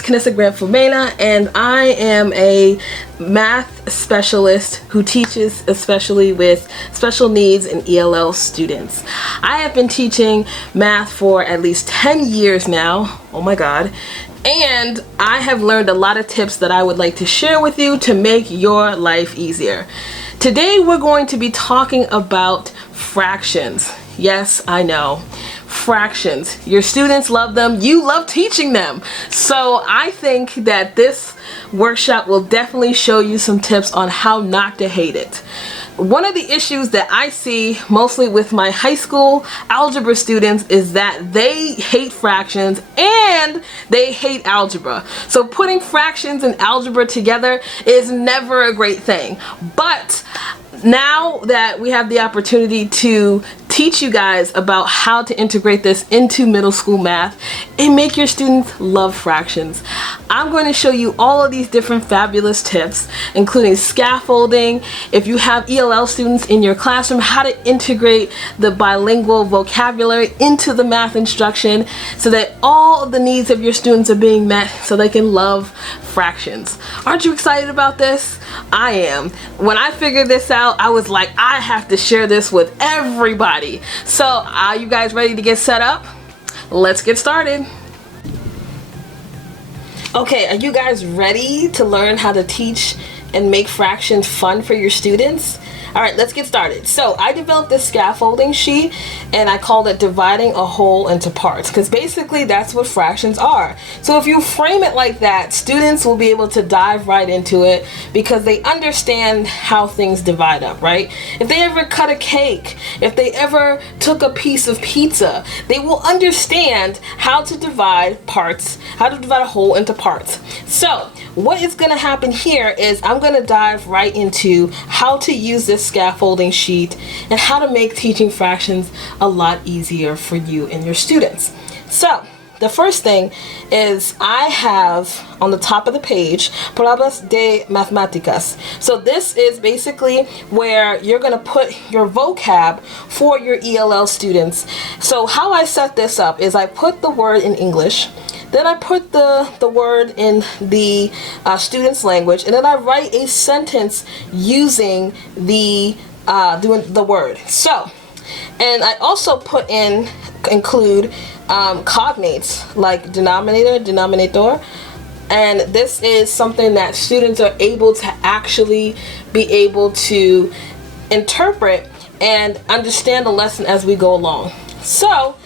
is Kanissa Grant-Fumena, and I am a math specialist who teaches especially with special needs and ELL students. I have been teaching math for at least 10 years now, oh my god, and I have learned a lot of tips that I would like to share with you to make your life easier. Today we're going to be talking about fractions. Yes, I know. Fractions. Your students love them. You love teaching them. So I think that this workshop will definitely show you some tips on how not to hate it. One of the issues that I see mostly with my high school algebra students is that they hate fractions and they hate algebra. So putting fractions and algebra together is never a great thing. But now that we have the opportunity to teach you guys about how to integrate this into middle school math and make your students love fractions, I'm going to show you all of these different fabulous tips, including scaffolding, if you have ELL students in your classroom, how to integrate the bilingual vocabulary into the math instruction so that all of the needs of your students are being met so they can love fractions. Aren't you excited about this? I am. When I figured this out, I was like, I have to share this with everybody. So are you guys ready to get set up? Let's get started. Okay, are you guys ready to learn how to teach and make fractions fun for your students? All right, let's get started. So I developed this scaffolding sheet and I called it dividing a whole into parts, because basically that's what fractions are. So if you frame it like that, students will be able to dive right into it because they understand how things divide up, right? If they ever cut a cake, if they ever took a piece of pizza, they will understand how to divide parts, how to divide a whole into parts. So what is going to happen here is I'm going to dive right into how to use this scaffolding sheet and how to make teaching fractions a lot easier for you and your students. So the first thing is I have on the top of the page Palabras de Matemáticas. So this is basically where you're going to put your vocab for your ELL students. So how I set this up is I put the word in English, then I put the word in the student's language, and then I write a sentence using the word. So, and I also include cognates like denominator, denominator, and this is something that students are able to actually be able to interpret and understand the lesson as we go along. So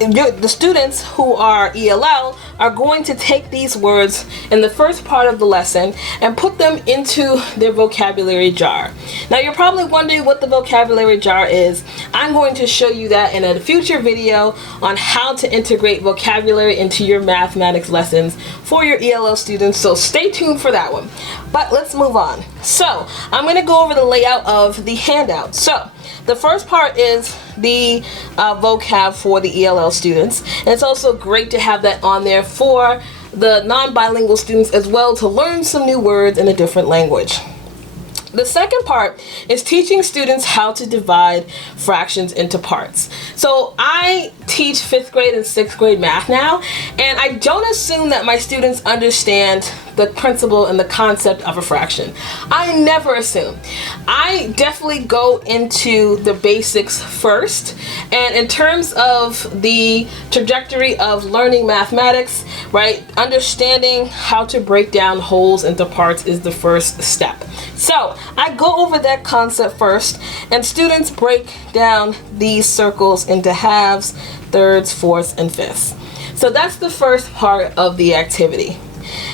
the students who are ELL are going to take these words in the first part of the lesson and put them into their vocabulary jar. Now you're probably wondering what the vocabulary jar is. I'm going to show you that in a future video on how to integrate vocabulary into your mathematics lessons for your ELL students, so stay tuned for that one. But let's move on. So I'm going to go over the layout of the handout. So the first part is the vocab for the ELL students, and it's also great to have that on there for the non-bilingual students as well, to learn some new words in a different language. The second part is teaching students how to divide fractions into parts. So I teach 5th grade and 6th grade math now, and I don't assume that my students understand the principle and the concept of a fraction. I never assume. I definitely go into the basics first, and in terms of the trajectory of learning mathematics, right, understanding how to break down wholes into parts is the first step. So I go over that concept first, and students break down these circles into halves, thirds, fourths, and fifths. So that's the first part of the activity.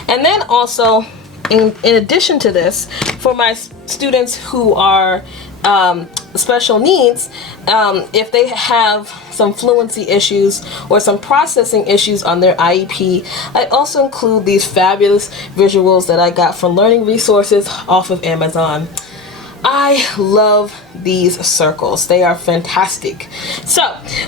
And then also, in addition to this, for my students who are special needs, if they have some fluency issues or some processing issues on their IEP, I also include these fabulous visuals that I got from learning resources off of Amazon. I love these circles. They are fantastic. So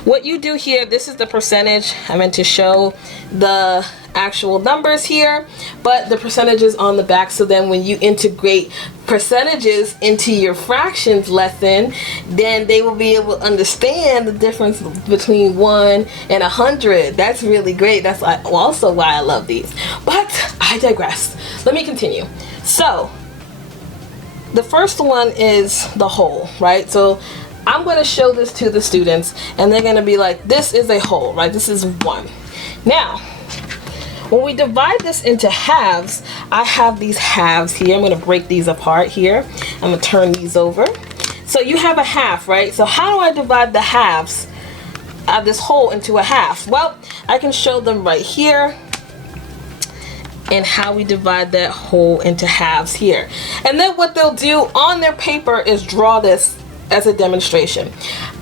what you do here, this is the percentage. I meant to show the actual numbers here, but the percentages on the back. So then when you integrate percentages into your fractions lesson, then they will be able to understand the difference between 1 and 100. That's really great. That's also why I love these. But I digress. Let me continue. So the first one is the whole, right? So I'm going to show this to the students and they're going to be like, this is a whole, right? This is 1. Now, when we divide this into halves, I have these halves here. I'm going to break these apart here. I'm going to turn these over. So you have a half, right? So how do I divide the halves of this whole into a half? Well, I can show them right here and how we divide that whole into halves here. And then what they'll do on their paper is draw this as a demonstration.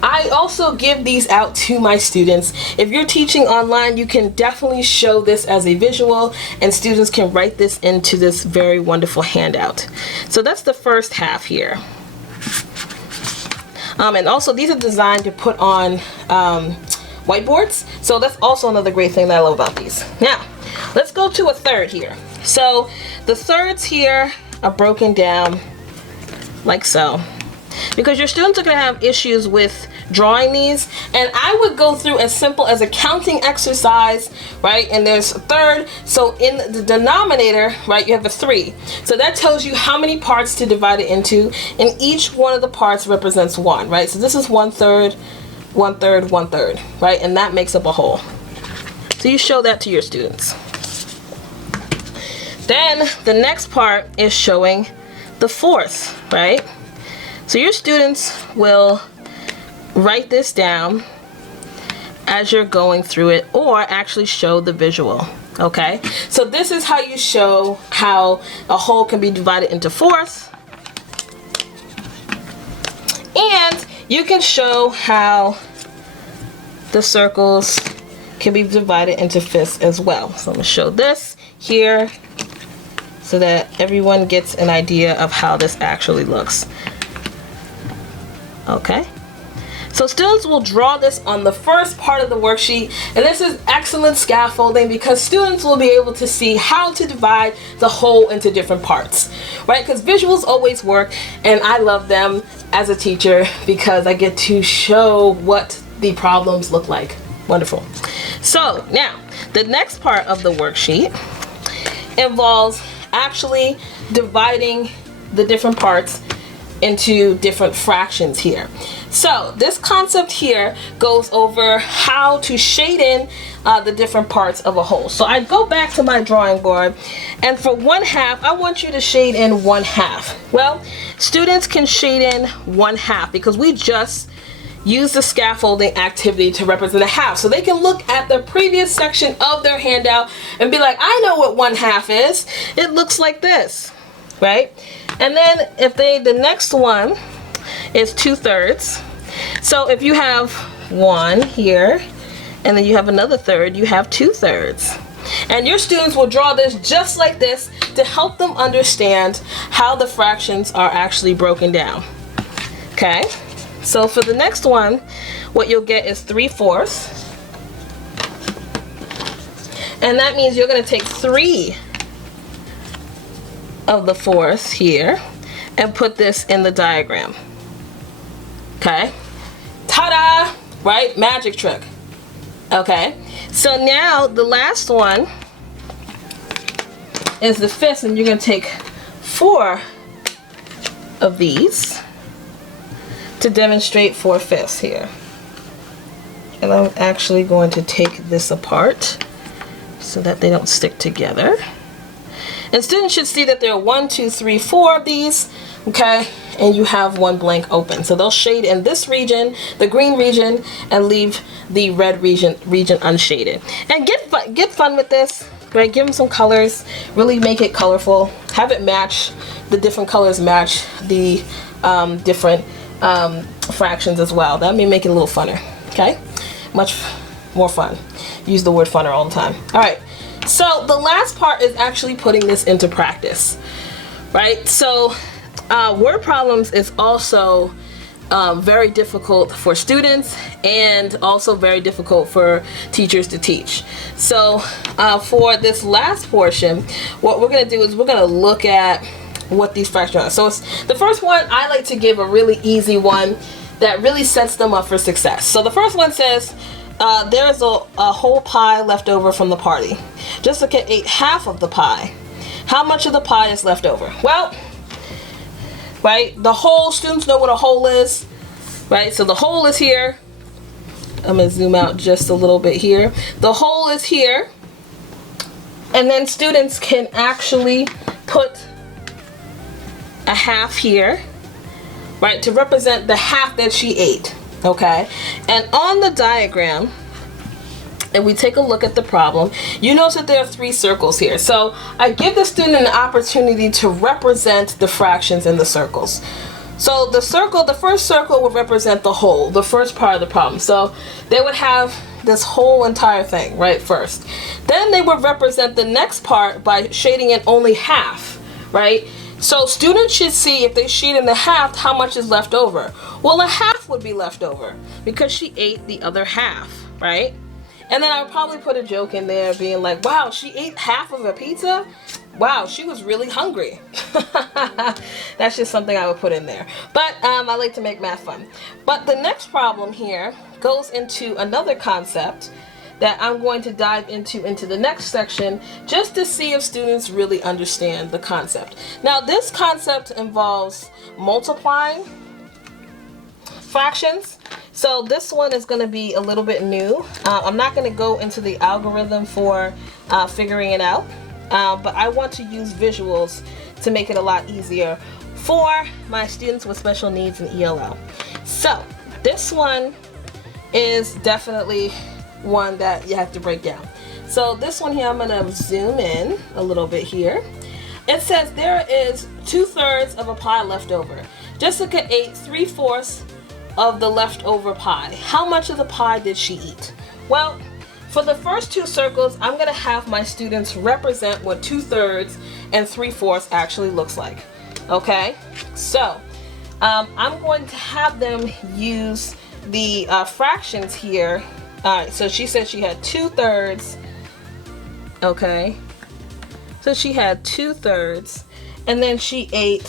I also give these out to my students. If you're teaching online, you can definitely show this as a visual and students can write this into this very wonderful handout. So that's the first half here. And also these are designed to put on whiteboards. So that's also another great thing that I love about these. Now, let's go to a third here. So the thirds here are broken down like so, because your students are going to have issues with drawing these, and I would go through as simple as a counting exercise, right? And there's a third, so in the denominator, right, you have a 3. So that tells you how many parts to divide it into, and each one of the parts represents 1, right? So this is 1/3, 1/3, 1/3, right? And that makes up a whole. So you show that to your students. Then the next part is showing the fourth, right? So your students will write this down as you're going through it, or actually show the visual, okay? So this is how you show how a whole can be divided into fourths. And you can show how the circles can be divided into fifths as well. So I'm going to show this here so that everyone gets an idea of how this actually looks. Okay, so students will draw this on the first part of the worksheet, and this is excellent scaffolding because students will be able to see how to divide the whole into different parts, right? Because visuals always work, and I love them as a teacher because I get to show what the problems look like. Wonderful. So now the next part of the worksheet involves actually dividing the different parts into different fractions here. So this concept here goes over how to shade in the different parts of a whole. So I go back to my drawing board, and for 1/2, I want you to shade in 1/2. Well, students can shade in 1/2 because we just use the scaffolding activity to represent a half. So they can look at the previous section of their handout and be like, I know what 1/2 is. It looks like this, right? And then if the next one is 2/3. So if you have 1 here, and then you have another third, you have 2/3. And your students will draw this just like this to help them understand how the fractions are actually broken down. Okay, so for the next one, what you'll get is 3/4. And that means you're going to take 3 of the fourths here and put this in the diagram. Okay, ta-da, right? Magic trick. Okay, so now the last one is the fifth, and you're going to take 4 of these to demonstrate 4/5 here. And I'm actually going to take this apart so that they don't stick together. And students should see that there are 1, 2, 3, 4 of these, okay? And you have one blank open. So they'll shade in this region, the green region, and leave the red region unshaded. And get fun with this, right? Give them some colors, really make it colorful. Have it match, the different colors match the different fractions as well. That may make it a little funner, okay? Much more fun. Use the word funner all the time. All right. So the last part is actually putting this into practice, right? So word problems is also very difficult for students and also very difficult for teachers to teach. So for this last portion, what we're going to do is we're going to look at what these fractions are. So the first one, I like to give a really easy one that really sets them up for success. So the first one says, there's a whole pie left over from the party. Jessica ate half of the pie. How much of the pie is left over? Well, right, the whole, students know what a whole is, right? So the whole is here. I'm going to zoom out just a little bit here. The whole is here. And then students can actually put a half here, right, to represent the half that she ate, okay? And on the diagram, and we take a look at the problem, you notice that there are 3 circles here. So I give the student an opportunity to represent the fractions in the circles. So the first circle would represent the whole, the first part of the problem. So they would have this whole entire thing, right, first. Then they would represent the next part by shading in only half, right? So students should see, if they shade in the half, how much is left over. Well, a half would be left over because she ate the other half, right? And then I would probably put a joke in there being like, wow, she ate half of a pizza? Wow, she was really hungry. That's just something I would put in there. But I like to make math fun. But the next problem here goes into another concept that I'm going to dive into the next section, just to see if students really understand the concept. Now, this concept involves multiplying fractions. So this one is going to be a little bit new. I'm not going to go into the algorithm for figuring it out, but I want to use visuals to make it a lot easier for my students with special needs in ELL. So this one is definitely one that you have to break down. So this one here, I'm going to zoom in a little bit here. It says there is 2/3 of a pie left over. Jessica ate 3/4 of the leftover pie. How much of the pie did she eat? Well, for the first 2 circles, I'm going to have my students represent what 2/3 and 3/4 actually looks like. Okay, so I'm going to have them use the fractions here. Alright, so she said she had 2/3. Okay, so she had 2/3, and then she ate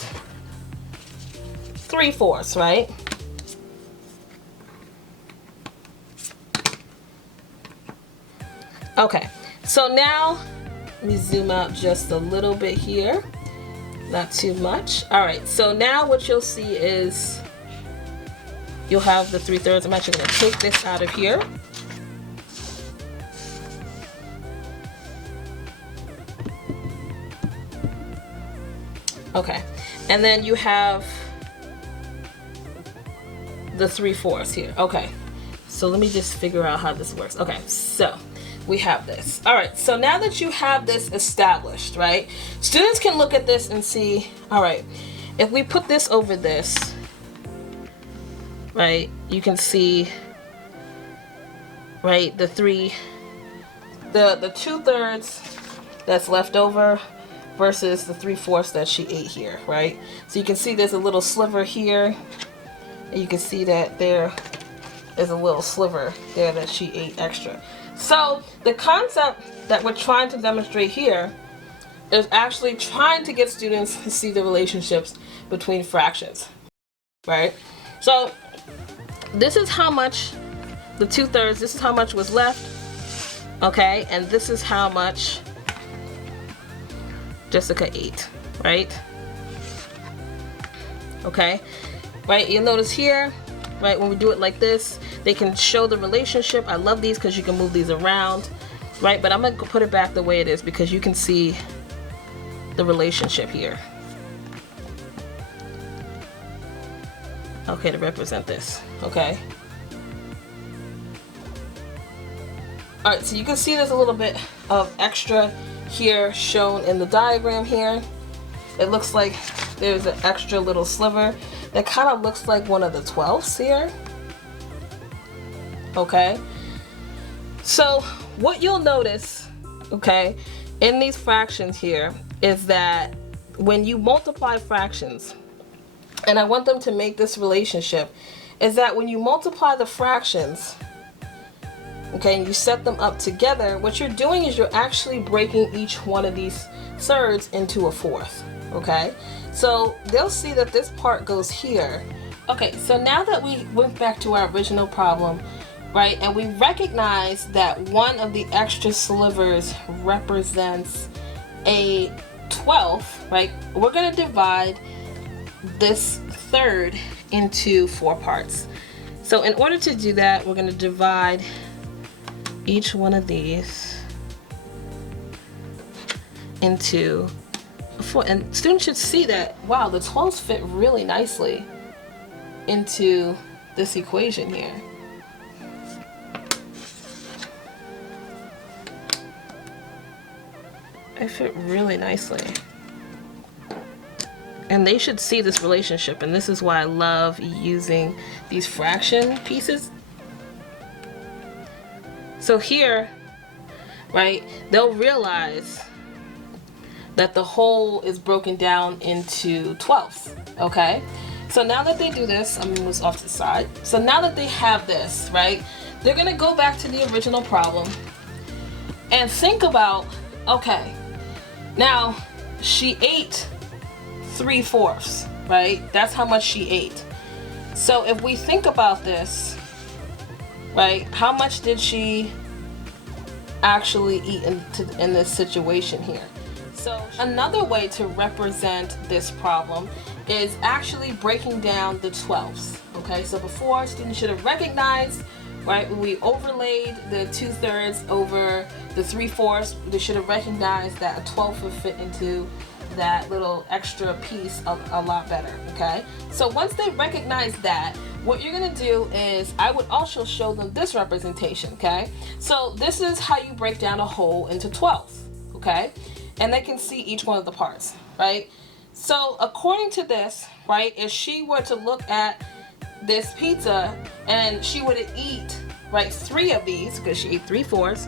3/4, right? Okay, so now let me zoom out just a little bit here, not too much. Alright, so now what you'll see is you'll have the 3/3. I'm actually going to take this out of here. Okay, and then you have the 3/4 here. Okay, so let me just figure out how this works. Okay, so we have this. All right, so now that you have this established, right, students can look at this and see, all right, if we put this over this, right, you can see, right, the 2/3 that's left over versus the 3/4 that she ate here, right? So you can see there's a little sliver here, and you can see that there is a little sliver there that she ate extra. So the concept that we're trying to demonstrate here is actually trying to get students to see the relationships between fractions, right? So this is how much, the 2/3, this is how much was left, okay? And this is how much Jessica ate, right? Okay, right, you'll notice here, right, when we do it like this, they can show the relationship. I love these because you can move these around, right? But I'm going to put it back the way it is because you can see the relationship here. Okay, to represent this, okay? Alright, so you can see there's a little bit of extra here shown in the diagram here. It looks like there's an extra little sliver that kind of looks like one of the 12ths here. Okay, so what you'll notice, okay, in these fractions here is that when you multiply fractions, and I want them to make this relationship, is that when you multiply the fractions, okay, and you set them up together, what you're doing is you're actually breaking each one of these thirds into a fourth, okay? So they'll see that this part goes here. Okay, so now that we went back to our original problem, right, and we recognize that one of the extra slivers represents a 12th, right, we're going to divide this third into 4 parts. So in order to do that, we're going to divide each one of these into 4, and students should see that, wow, the 12s fit really nicely into this equation here. They fit really nicely. And they should see this relationship, and this is why I love using these fraction pieces. So here, right, they'll realize that the whole is broken down into 12ths, okay? So now that they do this, I'm gonna move this off to the side. So now that they have this, right, they're gonna go back to the original problem and think about, okay, now she ate 3/4, right? That's how much she ate. So if we think about this, right, how much did she actually eat in this situation here? So another way to represent this problem is actually breaking down the 12ths, okay? So before, students should have recognized, right, when we overlaid the 2/3 over the 3/4, they should have recognized that a 12th would fit into that little extra piece a lot better, okay? So once they recognize that, what you're gonna do is, I would also show them this representation, okay? So this is how you break down a whole into 12ths, okay? And they can see each one of the parts, right? So according to this, right, if she were to look at this pizza and she were to eat, right, 3 of these, because she ate 3/4,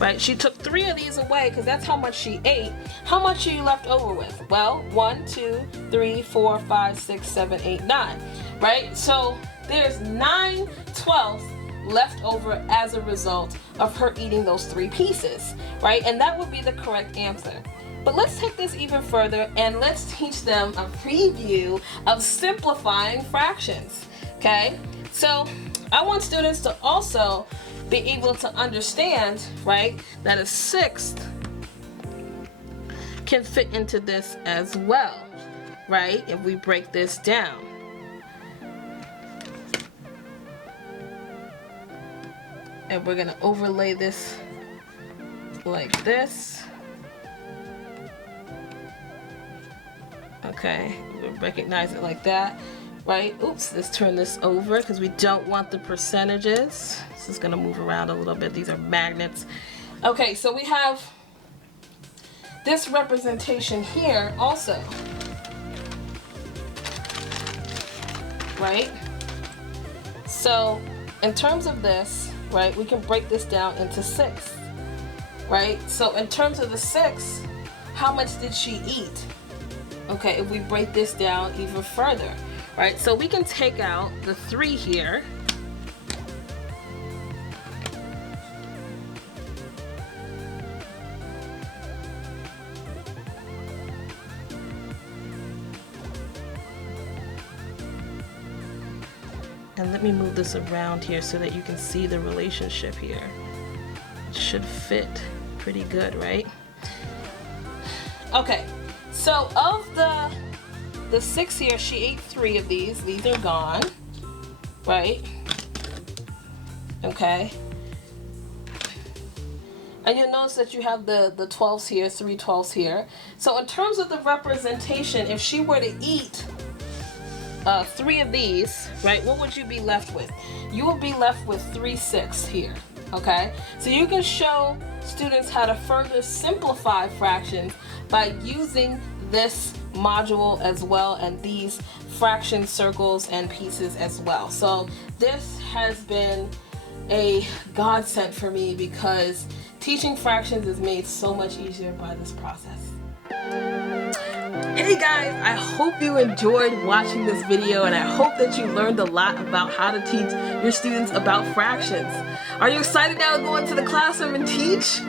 right, she took 3 of these away because that's how much she ate. How much are you left over with? Well, 1, 2, 3, 4, 5, 6, 7, 8, 9, right? So there's 9/12 left over as a result of her eating those 3 pieces, right? And that would be the correct answer. But let's take this even further and let's teach them a preview of simplifying fractions, okay? So I want students to also be able to understand, right, that a 1/6 can fit into this as well, right, if we break this down. And we're gonna overlay this like this. Okay, we recognize it like that, right? Oops, let's turn this over because we don't want the percentages. This is gonna move around a little bit. These are magnets. Okay, so we have this representation here also, right? So in terms of this, right, we can break this down into 6, right? So in terms of the 6, how much did she eat? Okay, if we break this down even further, right? So we can take out the 3 here. And let me move this around here so that you can see the relationship here. It should fit pretty good, right? Okay, so of the 6 here, she ate 3 of these. These are gone, right? Okay. And you'll notice that you have the 12s here, 3 12s here. So in terms of the representation, if she were to eat 3 of these, right, what would you be left with? You will be left with 3 6 here, okay? So you can show students how to further simplify fractions by using this module as well and these fraction circles and pieces as well. So this has been a godsend for me because teaching fractions is made so much easier by this process. Hey guys, I hope you enjoyed watching this video and I hope that you learned a lot about how to teach your students about fractions. Are you excited now to go into the classroom and teach?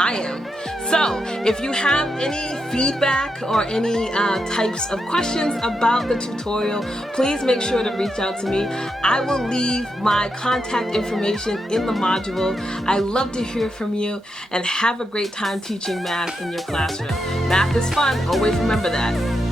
I am. So if you have any feedback or any types of questions about the tutorial, please make sure to reach out to me. I will leave my contact information in the module. I love to hear from you, and have a great time teaching math in your classroom. Math is fun, always remember that.